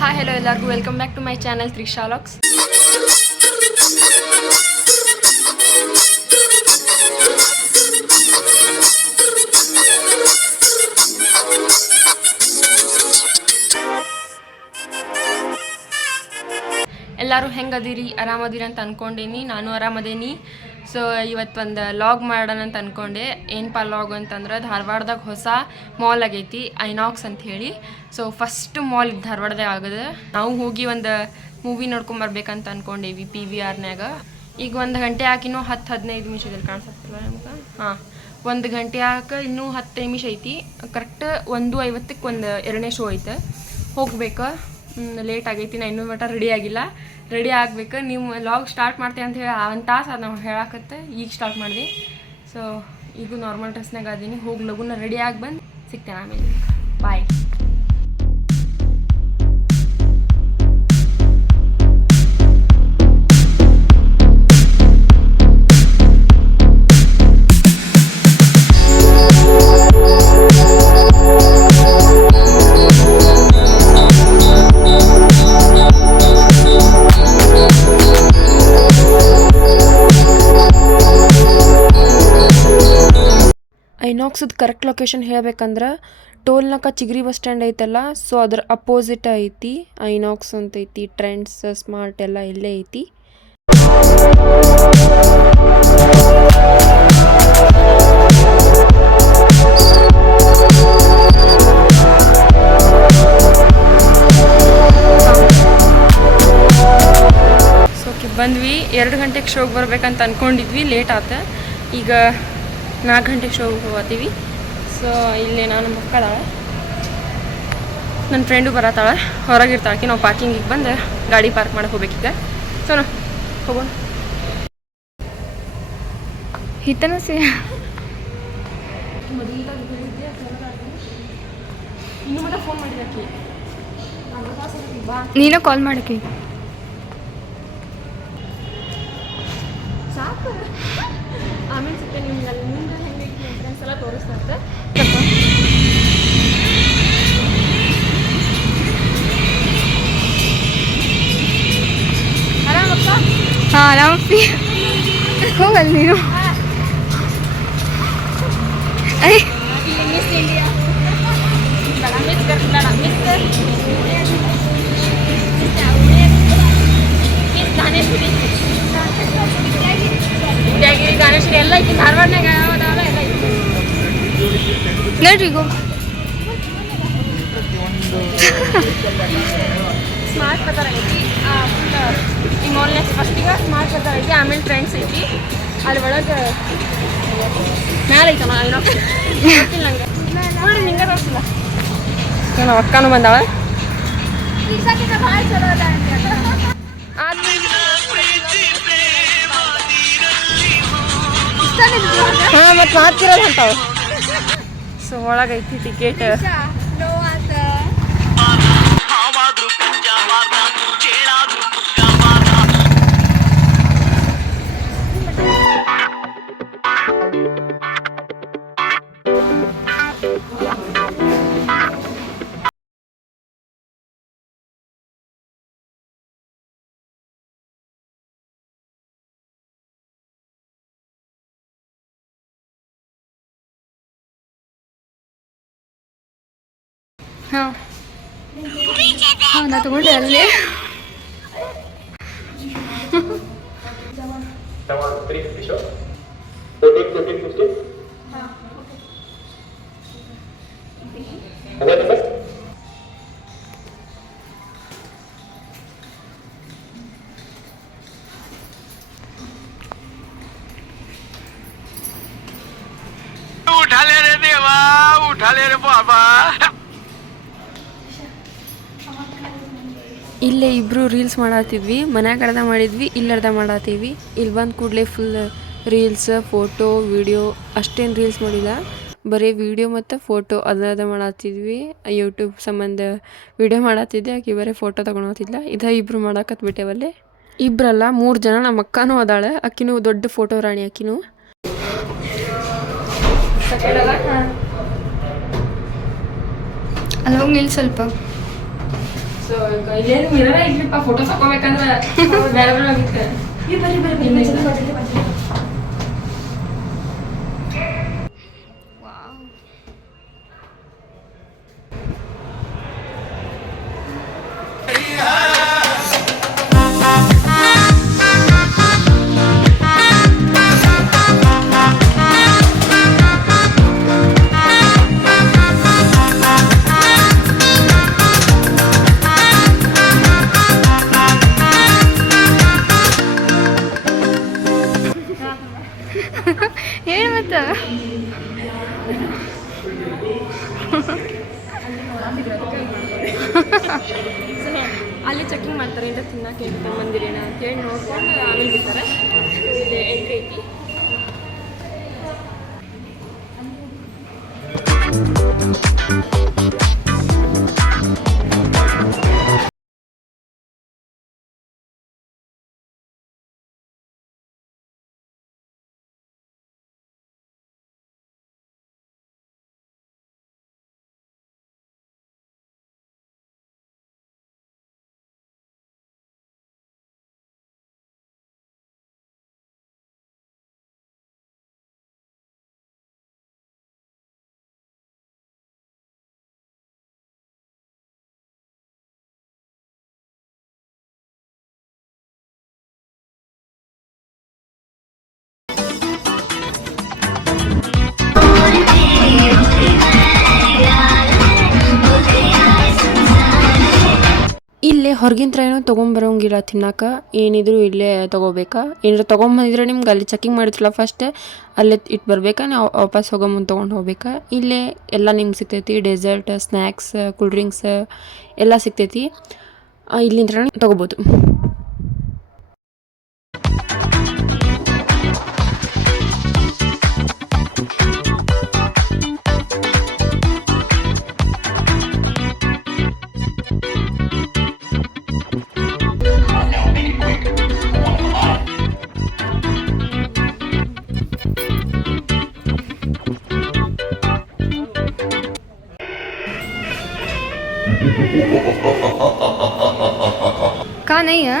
Hi hello ಎಲ್ಲರಿಗೂ welcome back to my channel Trisha vlogs. ಎಲ್ಲರೂ ಹೆಂಗದಿರಿ, ಆರಾಮದಿರಿ ಅಂತ ಅಂದ್ಕೊಂಡೀನಿ. ನಾನು ಆರಾಮದೇನಿ. ಸೊ ಇವತ್ತು ಒಂದು ಲಾಗ್ ಮಾಡೋಣ ಅಂತ ಅಂದ್ಕೊಂಡೆ. ಏನಪ್ಪ ಲಾಗ್ ಅಂತಂದ್ರೆ, ಧಾರವಾಡದಾಗ ಹೊಸ ಮಾಲ್ ಆಗೈತಿ ಐನಾಕ್ಸ್ ಅಂತ ಹೇಳಿ. ಸೊ ಫಸ್ಟ್ ಮಾಲ್ ಧಾರವಾಡದಾಗ ಆಗದೆ. ನಾವು ಹೋಗಿ ಒಂದು ಮೂವಿ ನೋಡ್ಕೊಂಬರ್ಬೇಕಂತ ಅಂದ್ಕೊಂಡೇವಿ PVRನ್ಯಾಗ. ಈಗ 1 ಗಂಟೆ ಹಾಕಿನೂ 10-15 ನಿಮಿಷದಲ್ಲಿ ಕಾಣಿಸುತ್ತಲ್ಲ ನಮ್ಗೆ. ಹಾಂ, 1 ಗಂಟೆ ಹಾಕಿ ಇನ್ನೂ 10 ನಿಮಿಷ ಐತಿ. ಕರೆಕ್ಟ್ 1:50ಕ್ಕೆ ಒಂದು 2ನೇ ಶೋ ಐತೆ. ಹೋಗ್ಬೇಕು. ಲೇಟ್ ಆಗೈತಿ, ನಾ ಇನ್ನೂ ಮಟ್ಟ ರೆಡಿ ಆಗಿಲ್ಲ. ರೆಡಿ ಆಗ್ಬೇಕು. ನೀವು ಲಾಗ್ ಸ್ಟಾರ್ಟ್ ಮಾಡ್ತೀವಿ ಅಂತ ಹೇಳಿ 1 ತಾಸು ಅದು ನಾವು ಹೇಳಾಕತ್ತೆ. ಈಗ ಸ್ಟಾರ್ಟ್ ಮಾಡಿದೆ. ಸೊ ಈಗ ನಾರ್ಮಲ್ ಡ್ರೆಸ್ನಾಗ ಅದೀನಿ. ಹೋಗಿ ಲಗುನ ರೆಡಿ ಆಗಿ ಬಂದು ಸಿಗ್ತೇನೆ ಆಮೇಲೆ. ಬಾಯ್. ಐನಾಕ್ಸದ ಕರೆಕ್ಟ್ ಲೊಕೇಶನ್ ಹೇಳ್ಬೇಕಂದ್ರೆ, ಟೋಲ್ನಾಕ ಚಿಗರಿ ಬಸ್ ಸ್ಟ್ಯಾಂಡ್ ಐತಲ್ಲ, ಸೊ ಅದ್ರ ಅಪೋಸಿಟ್ ಐತಿ ಐನಾಕ್ಸ್ ಅಂತ ಐತಿ. ಟ್ರೆಂಡ್ಸ್, ಸ್ಮಾರ್ಟ್ ಎಲ್ಲ ಇಲ್ಲೇ ಐತಿ. ಸೊ ಬಂದ್ವಿ. 2 ಗಂಟೆಗೆ ಶೋಗೆ ಬರ್ಬೇಕಂತ ಅಂದ್ಕೊಂಡಿದ್ವಿ. ಲೇಟ್ ಆತ. ಈಗ 4 ಗಂಟೆಗೆ ಶೋ ಹೋಗ್ತೀವಿ. ಸೊ ಇಲ್ಲಿ ನಾನು ಮಕ್ಕಳಾಳೆ, ನನ್ನ ಫ್ರೆಂಡು ಬರತ್ತಾಳೆ, ಹೊರಗಿರ್ತಾಳೆ. ನಾವು ಪಾರ್ಕಿಂಗಿಗೆ ಬಂದು ಗಾಡಿ ಪಾರ್ಕ್ ಮಾಡಕ್ಕೆ ಹೋಗ್ಬೇಕೀಗ. ಸೊ ನಾವು ಹೋಗೋಣ. ಹಿತನ ಇನ್ನೂ ಮತ್ತೆ ಫೋನ್ ಮಾಡಿದಕ್ಕೆ ನೀನು ಕಾಲ್ ಮಾಡಕ್ಕೆ ಸಾಕು. ಆಮೇಲೆ ಸಿಗ್ತೇನೆ ನಿಮ್ಗೆ. ಮುಂದೆ ಹೆಂಗೆ ಫ್ರೆಂಡ್ಸ್ ಎಲ್ಲ ತೋರಿಸ್ತಾರೆ. ಆರಾಮಪ್ಪ? ಹಾಂ ಆರಾಮಪ್ಪಿ. ಹೋಗಲ್ಲ ನೀನು. I miss India, miss Karnataka, miss Ganeshwari, Vidyagiri, Ganeshwari ಎಲ್ಲ ಐತಿ ಧಾರವಾಡನಾಗ. ಎಲ್ಲ ಐತಿ ನೋಡ್ರಿ. ಗೋ ಸ್ಮಾರ್ಟ್ ಬಜಾರ್ ಐತಿ. ಈ ಮಾಲ್ನಾಗ ಫಸ್ಟಿಗೆ ಸ್ಮಾರ್ಟ್ ಬಜಾರ್ ಐತಿ, ಆಮೇಲೆ ಟ್ರೆಂಡ್ಸ್ ಐತಿ. ಅದ್ರ ಒಳಗೆ ಮ್ಯಾಲೆ ಐತಮ್ಮ ಐನಾಕ್ಸ್. ಗೊತ್ತಿಲ್ಲ ನಂಗೆ. ನೋಡಿ ನಿಂಗೆ ಗೊತ್ತಿಲ್ಲ. ನಮ್ಮ ಅಕ್ಕನೂ ಬಂದಾಳೆ. ಹಾಂ, ಮತ್ತು ಮಾತಿರೋದು ಅಂತಾವೆ. So ಒಳಗೈತಿ ticket. ಹಾಂ ಹಾಂ, ನಾ ತಗೊಂಡೆ ಅಲ್ಲಿ. उठाले रे देवा, उठाले रे बाबा. ಇಲ್ಲೇ ಇಬ್ಬರು ರೀಲ್ಸ್ ಮಾಡತ್ತಿದ್ವಿ. ಮನ್ಯಾಗ ಅರ್ಧ ಮಾಡಿದ್ವಿ, ಇಲ್ಲಿ ಅರ್ಧ ಮಾಡತ್ತೀವಿ. ಇಲ್ಲಿ ಬಂದು ಕೂಡಲೇ ಫುಲ್ ರೀಲ್ಸ್, ಫೋಟೋ, ವಿಡಿಯೋ. ಅಷ್ಟೇನು ರೀಲ್ಸ್ ಮಾಡಿಲ್ಲ, ಬರೀ ವಿಡಿಯೋ ಮತ್ತು ಫೋಟೋ ಅದ ಮಾಡತ್ತಿದ್ವಿ. ಯೂಟ್ಯೂಬ್ ಸಂಬಂಧ ವಿಡಿಯೋ ಮಾಡತ್ತಿದ್ದೆ, ಆಕೆ ಬರೀ ಫೋಟೋ ತೊಗೊಳತ್ತಿದ್ಲ. ಇಬ್ಬರು ಮಾಡಾಕತ್ ಬಿಟ್ಟೇವಲ್ಲೇ. ಇಬ್ಬರಲ್ಲ 3 ಜನ. ನಮ್ಮ ಅಕ್ಕನೂ ಅದಾಳೆ, ಅಕ್ಕಿನೂ ದೊಡ್ಡ ಫೋಟೋ ರಾಣಿ. ಅಕ್ಕಿನೂ ಅಲ್ಲಿ ಹೋಗಿ ನಿಲ್ಲಿ ಸ್ವಲ್ಪ. ಸೊ ಇಲ್ಲೇನು ಮಿರರ ಇಲ್ಲಪ್ಪ ಫೋಟೋ ತಗೋಬೇಕಂದ್ರೆ ಬೇರೆ ಬೇರೆ ಆಗಿತ್ತು ಹೇಳಿ ಮತ್ತ ಅಲ್ಲಿ ಚೆಕಿಂಗ್ ಮಾಡ್ತಾರೆ ಇಂಥ ತಿನ್ನಕ್ಕೆ ಬಂದಿರೇನ ಅಂತೇಳಿ ನೋಡ್ಕೊಂಡು ಆಮೇಲೆ ಬಿಡ್ತಾರೆ ಇಲ್ಲಿ ಎಂಟ್ರಿ ಐತಿ ಇಲ್ಲೇ ಹೊರಗಿನ ಏನೋ ತೊಗೊಂಬರೋಂಗಿಲ್ಲ ತಿನ್ನಕ್ಕೆ ಏನಿದ್ರು ಇಲ್ಲೇ ತೊಗೋಬೇಕಾ ಏನಾರು ತೊಗೊಂಬಂದಿದ್ರೆ ನಿಮ್ಗೆ ಅಲ್ಲಿ ಚೆಕಿಂಗ್ ಮಾಡಿದ್ರಲ್ಲ ಫಸ್ಟ್ ಅಲ್ಲೇ ಇಟ್ಟು ಬರ್ಬೇಕಾ ನಾವು ವಾಪಸ್ ಹೋಗೋ ಮುಂದೆ ತೊಗೊಂಡು ಹೋಗ್ಬೇಕಾ ಇಲ್ಲೇ ಎಲ್ಲ ನಿಮ್ಗೆ ಸಿಗ್ತೈತಿ ಡೆಸರ್ಟ್ ಸ್ನ್ಯಾಕ್ಸ್ ಕೂಲ್ ಡ್ರಿಂಕ್ಸ್ ಎಲ್ಲ ಸಿಗ್ತೈತಿ ಇಲ್ಲಿಂದ ತೊಗೋಬೋದು का नहीं है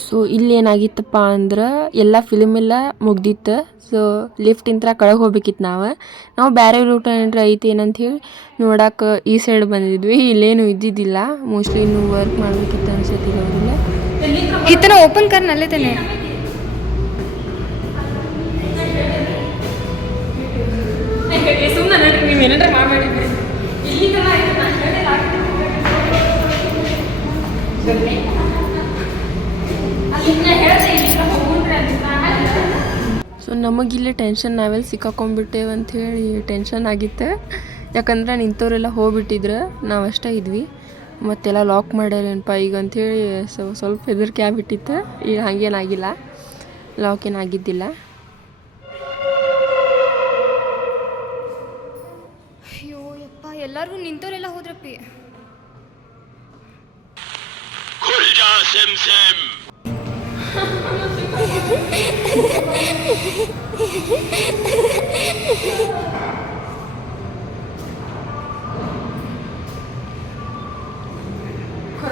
ಸೊ ಇಲ್ಲೇನಾಗಿತ್ತಪ್ಪ ಅಂದ್ರೆ ಎಲ್ಲ ಫಿಲ್ಮ್ ಎಲ್ಲ ಮುಗ್ದಿತ್ತು ಸೊ ಲಿಫ್ಟಿಂದ ಕೆಳಗೆ ಹೋಗ್ಬೇಕಿತ್ತು ನಾವು ಬೇರೆ ರೂಟ್ ಏನಾರ ಐತಿ ಏನಂತ ಹೇಳಿ ನೋಡಕ್ಕೆ ಈ ಸೈಡ್ ಬಂದಿದ್ವಿ ಇಲ್ಲೇನು ಇದ್ದಿದ್ದಿಲ್ಲ ಮೋಸ್ಟ್ಲಿ ಇನ್ನೂ ವರ್ಕ್ ಮಾಡಬೇಕಿತ್ತು ಅನ್ಸತ್ತಿಲ್ಲ ಅವರಿಲ್ಲ इतना ओपन करना लेते नहीं ಸುಮ್ಮನೆ ನೀವು ಏನಾರ ಮಾಡಬೇಡಿ ಸೊ ನಮಗಿಲ್ಲೇ ಟೆನ್ಷನ್ ನಾವೆಲ್ಲ ಸಿಕ್ಕಾಕೊಂಡ್ಬಿಟ್ಟೇವೆ ಅಂಥೇಳಿ ಟೆನ್ಷನ್ ಆಗಿತ್ತು ಯಾಕಂದ್ರೆ ನಿಂತವರೆಲ್ಲ ಹೋಗ್ಬಿಟ್ಟಿದ್ರು ನಾವು ಅಷ್ಟೇ ಇದ್ವಿ ಮತ್ತೆಲ್ಲ ಲಾಕ್ ಮಾಡ್ಯಾರೇನಪ್ಪ ಈಗ ಅಂಥೇಳಿ ಸ್ವಲ್ಪ ಹೆದರಿಕೆ ಆಗ್ಬಿಟ್ಟಿತ್ತು ಈಗ ಹಾಗೇನಾಗಿಲ್ಲ ಲಾಕ್ ಏನಾಗಿದ್ದಿಲ್ಲ ಅಯ್ಯೋ ಯಪ್ಪ ಎಲ್ಲರೂ ನಿಂತವರೆಲ್ಲ ಹೋದ್ರಪ್ಪಿ खुल जा सिम सिम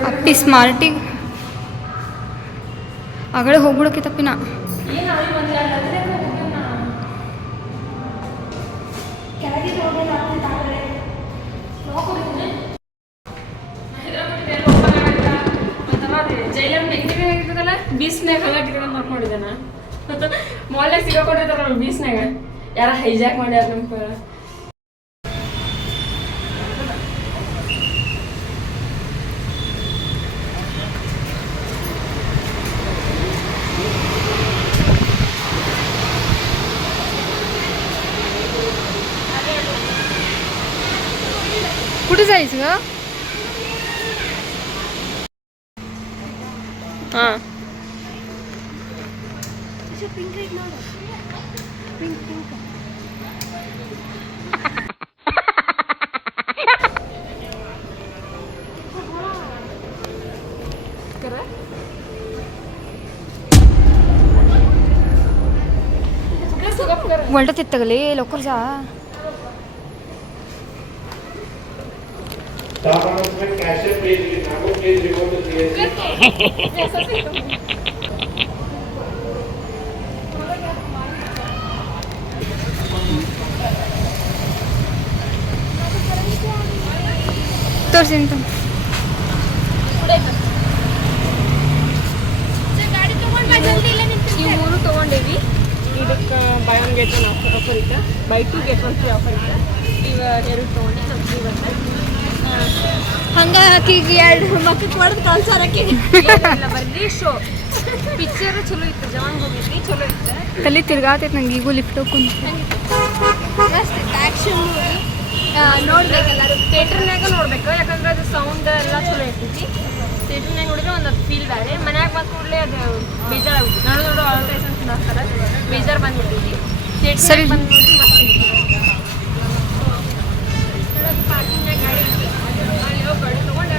ಅಪ್ಪಿ ಸ್ಮಾರ್ಟಿಗೆ ಆಗಡೆ ಹೋಗ್ಬಿಡೋಕೆ ತಪ್ಪಿನ ಬೀಸ್ನಾಗ ಹಂಗಾಗಿರೋ ನೋಡ್ಕೊಂಡಿದ್ದೆ ನಾ ಮಾಲ್ನಾಗ ಸಿಗಾಕೊಂಡಿರ್ತಾರಲ್ಲ ಬೀಸ್ನಾಗ ಯಾರ ಹೈಜಾಕ್ ಮಾಡ್ಯಾರ ನಮ್ಮ कुठे जायचं ग हां वळट तिथगले लवकर जा ತೋರಿಸಿ ಇವು ಮೂರು ತೊಗೊಂಡೇವಿ. ಇದಕ್ಕೆ buy one get one offer ಇತ್ತು, buy two get one free offer ಇತ್ತು. ಇವ ಎರಡು ತೊಗೊಂಡು ನಮ್ಗೆ ಇವತ್ತು ಹಂಗ ಆಕಿಗೆ ಎರಡು ಮಕ್ಕಳು ಹೊಡೆದು ಕಳ್ಸಾರಕ್ಕೆ ಇಲ್ಲ ಬರ್ರಿ ಶೋ ಪಿಕ್ಚರ್ ಚಲೋ ಇತ್ತು. ಜವಾನ್ ಹೋಗಿದ್ವಿ, ಚಲೋ ಇತ್ತು. ತಲೆ ತಿರ್ಗಾತೈತೆ ನಂಗೆ ಈಗೂ ಲಿಫ್ಟ್ ಹೋಗ್ಕೊಂಡು ಆ್ಯಕ್ಷನ್ ನೋಡ್ಬೇಕು ಎಲ್ಲರೂ ಥಿಯೇಟರ್ನಾಗ ನೋಡ್ಬೇಕು, ಯಾಕಂದ್ರೆ ಅದು ಸೌಂಡ್ ಎಲ್ಲ ಚಲೋ ಇರ್ತೈತಿ. ಥಿಯೇಟರ್ನಾಗ ನೋಡಿದ್ರೆ ಒಂದು ಫೀಲ್ ಬೇರೆ. ಮನ್ಯಾಗ ಬಂದ ಕೂಡಲೇ ಅದು ಬೇಜಾರಾಗ್ಬಿಟ್ಟು ನೋಡು ಅಡ್ವರ್ಟೈಸ್ಮೆಂಟ್ ಮಾಡ್ತಾರೆ, ಬೇಜಾರು ಬಂದ್ಬಿಡ್ತೈತಿ. ಥಿಯೇಟರ್ನಾಗ ಬಂದು ನೋಡಿ ಮಸ್ತ್ ಇತ್ತು. ಪಾರ್ಕಿಂಗ್ನಾಗ ಗಾಡಿ ಐತಿ, ಅಲ್ಲಿ ಹೋಗಿ ಗಾಡಿ ತೊಗೊಂಡು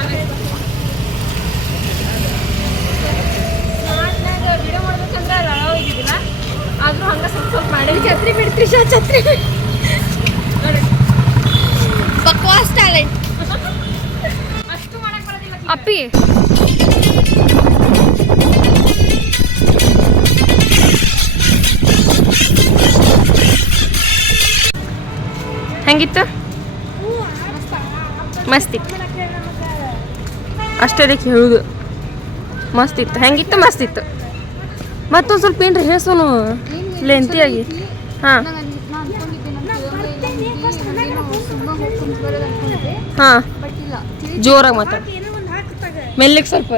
ಆಮೇಲೆ ಸ್ಮಾರ್ಟ್ನಾಗ ವಿಡಿಯೋ ಮಾಡ್ಬೇಕಂದ್ರೆ ಅಲ್ಲಿ ಅಳೋ ಇದ್ದಿದ್ದಿಲ್ಲ, ಆದರೂ ಹಂಗೆ ಸ್ವಲ್ಪ ಮಾಡಿ ಛತ್ರಿ ಬಿಡ್ತ್ರಿ ಛತ್ರಿ ಬಕ್ವಾಸ್ ಟ್ಯಾಲೆಂಟ್ ಅಷ್ಟು ಮಾಡಕ್ಕೆ ಬರೋದಿಲ್ಲ ಅಪ್ಪಿ. ಹೆಂಗಿತ್ತು? ಮಸ್ತ್ ಇತ್ತು ಅಷ್ಟೇ ಅದಕ್ಕೆ ಹೇಳುದು. ಮಸ್ತ್ ಇತ್ತು. ಹೆಂಗಿತ್ತು? ಮಸ್ತ್ ಇತ್ತು. ಮತ್ತೊಂದು ಸ್ವಲ್ಪ ಏನ್ರಿ ಹೇಳ್ಸೋನು ಲೆಂತಿಯಾಗಿ. ಹಾಂ ಹಾಂ ಜೋರಾಗಿ ಮಾತಾಡ, ಮೆಲ್ಲಗೆ ಸ್ವಲ್ಪ.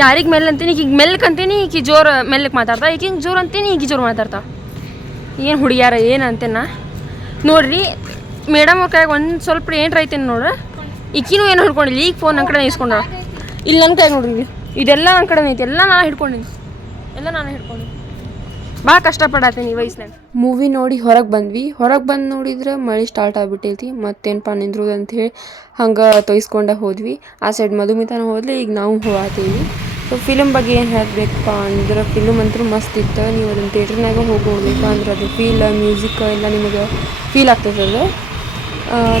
ಯಾರಿಗೆ ಮೆಲ್ಲ ಅಂತೀನಿ? ಈಗ ಮೆಲ್ಲಕ್ಕೆ ಅಂತೀನಿ, ಈಗ ಜೋರು ಮೆಲ್ಲಕ್ಕೆ ಮಾತಾಡ್ತಾ. ಈಗ ಹಿಂಗೆ ಜೋರು ಅಂತೀನಿ, ಈಗ ಜೋರು ಮಾತಾಡ್ತಾ. ಏನು ಹುಡುಗ್ಯಾರ ಏನು ಅಂತೇನ ನೋಡ್ರಿ. ಮೇಡಮ್ ಅವ್ರ ಕೈಯಾಗ ಒಂದು ಸ್ವಲ್ಪ ಏನು ರೈತೇನೆ ನೋಡ್ರಿ. ಈಕಿನೂ ಏನು ಹಿಡ್ಕೊಂಡಿಲ್ಲ, ಈಗ ಫೋನ್ ನನ್ನ ಕಡೆ ಇಸ್ಕೊಂಡ. ಇಲ್ಲಿ ನನ್ನ ಕೈಯಾಗ ನೋಡ್ರಿ, ಇದೆಲ್ಲ ನನ್ನ ಕಡೆ ಐತಿ. ಎಲ್ಲ ನಾನು ಹಿಡ್ಕೊಂಡಿನಿ, ಎಲ್ಲ ನಾನು ಹಿಡ್ಕೊಂಡಿನಿ. ಭಾಳ ಕಷ್ಟಪಡತ್ತೀನಿ ಈ ವಯಸ್ಸಿನಾಗ. ಮೂವಿ ನೋಡಿ ಹೊರಗೆ ಬಂದ್ವಿ. ಹೊರಗೆ ಬಂದು ನೋಡಿದ್ರೆ ಮಳೆ ಸ್ಟಾರ್ಟ್ ಆಗಿಬಿಟ್ಟೈತಿ. ಮತ್ತೇನಪ್ಪ ನಿಂದ್ರೋದು ಅಂಥೇಳಿ ಹಂಗೆ ತೊಯ್ಸ್ಕೊಂಡೆ ಹೋದ್ವಿ. ಆ ಸೈಡ್ ಮಧುಮಿತಾನ ಹೋದ್ಲಿ, ಈಗ ನಾವು ಹೋಗ್ತೀವಿ. ಸೊ ಫಿಲಮ್ ಬಗ್ಗೆ ಏನು ಹೇಳಬೇಕಪ್ಪ ಅಂದ್ರೆ, ಫಿಲಮ್ ಅಂತೂ ಮಸ್ತ್ ಇತ್ತು. ನೀವು ಅದನ್ನು ಥಿಯೇಟ್ರ್ನಾಗ ಹೋಗಿ ನೋಡ್ಬೇಕು ಅಂದ್ರೆ ಅದು ಫೀಲ್, ಮ್ಯೂಸಿಕ್ ಎಲ್ಲ ನಿಮಗೆ ಫೀಲ್ ಆಗ್ತೈತೆ. ಅದು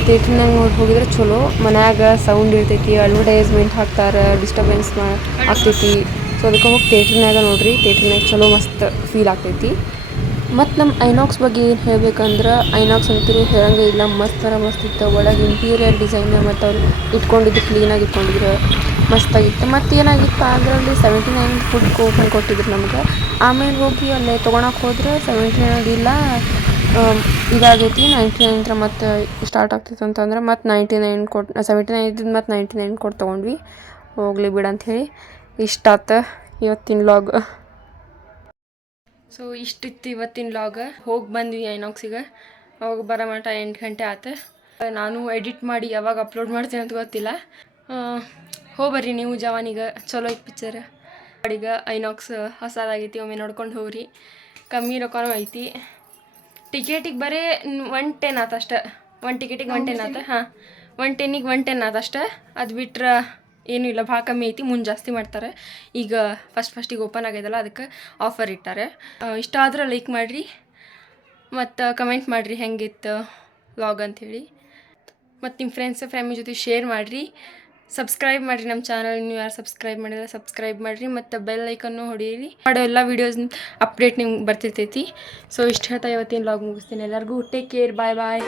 ಥಿಯೇಟ್ರ್ನಾಗ ನೋಡಿ ಹೋಗಿದ್ರೆ ಚಲೋ. ಮನ್ಯಾಗ ಸೌಂಡ್ ಇರ್ತೈತಿ, ಅಡ್ವರ್ಟೈಸ್ಮೆಂಟ್ ಹಾಕ್ತಾರೆ, ಡಿಸ್ಟರ್ಬೆನ್ಸ್ ಆಗ್ತೈತಿ. ಸೊ ಅದಕ್ಕೆ ಹೋಗಿ ಥಿಯೇಟ್ರ್ನಾಗ ನೋಡಿರಿ. ಥಿಯೇಟ್ರ್ನಾಗ ಚಲೋ ಮಸ್ತ್ ಫೀಲ್ ಆಗ್ತೈತಿ. ಮತ್ತು ನಮ್ಮ ಐನಾಕ್ಸ್ ಬಗ್ಗೆ ಏನು ಹೇಳ್ಬೇಕಂದ್ರೆ, ಐನಾಕ್ಸ್ ಅಂತೂ ಹೇಳಂಗೆ ಇಲ್ಲ, ಮಸ್ತ್ ಇತ್ತು. ಒಳಗೆ ಇಂಟೀರಿಯರ್ ಡಿಸೈನ್ ಮತ್ತು ಅವ್ರು ಇಟ್ಕೊಂಡಿದ್ದು ಕ್ಲೀನಾಗಿ ಇಟ್ಕೊಂಡಿದ್ರು, ಮಸ್ತಾಗಿತ್ತು. ಮತ್ತು ಏನಾಗಿತ್ತು ಅದರಲ್ಲಿ 79 ಫುಡ್ ಕೂಪನ್ ಕೊಟ್ಟಿದ್ರು ನಮ್ಗೆ. ಆಮೇಲೆ ಹೋಗಿ ಅಲ್ಲೇ ತೊಗೊಳಕ್ಕೆ ಹೋದ್ರೆ 79 ಇಲ್ಲ, ಇದಾಗೈತಿ 99 ಮತ್ತು ಸ್ಟಾರ್ಟ್ ಆಗ್ತೈತೆ ಅಂತಂದ್ರೆ ಮತ್ತು 99 ಕೊಟ್ಟು 79 ಇದ್ದು ಮತ್ತು 99 ಕೊಟ್ಟು ತೊಗೊಂಡ್ವಿ. ಹೋಗಲಿ ಬಿಡು ಅಂಥೇಳಿ ಇಷ್ಟ ಆತ ಇವತ್ತಿನ ಲಾಗ್. ಸೊ ಇಷ್ಟಿತ್ತು ಇವತ್ತಿನ ಲಾಗ್. ಹೋಗಿ ಬಂದ್ವಿ ಐನಾಕ್ಸಿಗೆ. ಅವಾಗ ಬರೋ ಮಟ 8 ಗಂಟೆ ಆಯ್ತು. ನಾನು ಎಡಿಟ್ ಮಾಡಿ ಯಾವಾಗ ಅಪ್ಲೋಡ್ ಮಾಡ್ತೀನಿ ಅಂತ ಗೊತ್ತಿಲ್ಲ. ಹೋಗ್ಬರ್ರಿ ನೀವು ಜವಾನಿಗೆ, ಚಲೋ ಐತೆ ಪಿಕ್ಚರ್. ಈಗ ಐನಾಕ್ಸ್ ಹೊಸದಾಗೈತಿ, ಒಮ್ಮೆ ನೋಡ್ಕೊಂಡು ಹೋಗ್ರಿ. ಕಮ್ಮಿ ರೊಕ್ಕನೂ ಐತಿ. ಟಿಕೆಟಿಗೆ ಬರೀ 110 ಆತ ಅಷ್ಟೆ. 1 ಟಿಕೆಟಿಗೆ 110 ಆತ. ಹಾಂ 110ಗೆ 110 ಆತ ಅಷ್ಟೆ. ಅದು ಬಿಟ್ರೆ ಏನೂ ಇಲ್ಲ, ಭಾಳ ಕಮ್ಮಿ ಐತಿ. ಮುಂದೆ ಜಾಸ್ತಿ ಮಾಡ್ತಾರೆ. ಈಗ ಫಸ್ಟಿಗೆ ಓಪನ್ ಆಗ್ಯದಲ್ಲ, ಅದಕ್ಕೆ ಆಫರ್ ಇಟ್ಟಾರೆ. ಇಷ್ಟ ಆದ್ರೆ ಲೈಕ್ ಮಾಡಿರಿ ಮತ್ತು ಕಮೆಂಟ್ ಮಾಡಿರಿ ಹೆಂಗಿತ್ತು ವ್ಲಾಗ್ ಅಂಥೇಳಿ. ಮತ್ತು ನಿಮ್ಮ ಫ್ರೆಂಡ್ಸ್ ಫ್ಯಾಮಿಲಿ ಜೊತೆ ಶೇರ್ ಮಾಡಿರಿ. ಸಬ್ಸ್ಕ್ರೈಬ್ ಮಾಡಿರಿ ನಮ್ಮ ಚಾನಲ್. ನೀವು ಯಾರು ಸಬ್ಸ್ಕ್ರೈಬ್ ಮಾಡಿದ್ರೆ ಸಬ್ಸ್ಕ್ರೈಬ್ ಮಾಡಿರಿ ಮತ್ತು ಬೆಲ್ ಐಕನ್ನು ಹೊಡೀರಿ. ಮಾಡೋ ಎಲ್ಲ ವೀಡಿಯೋಸ್ ಅಪ್ಡೇಟ್ ನಿಮ್ಗೆ ಬರ್ತಿರ್ತೈತಿ. ಸೊ ಇಷ್ಟು ಹೇಳ್ತಾ ಇವತ್ತಿನ ವ್ಲಾಗ್ ಮುಗಿಸ್ತೀನಿ. ಎಲ್ಲರಿಗೂ ಟೇಕ್ ಕೇರ್, ಬಾಯ್.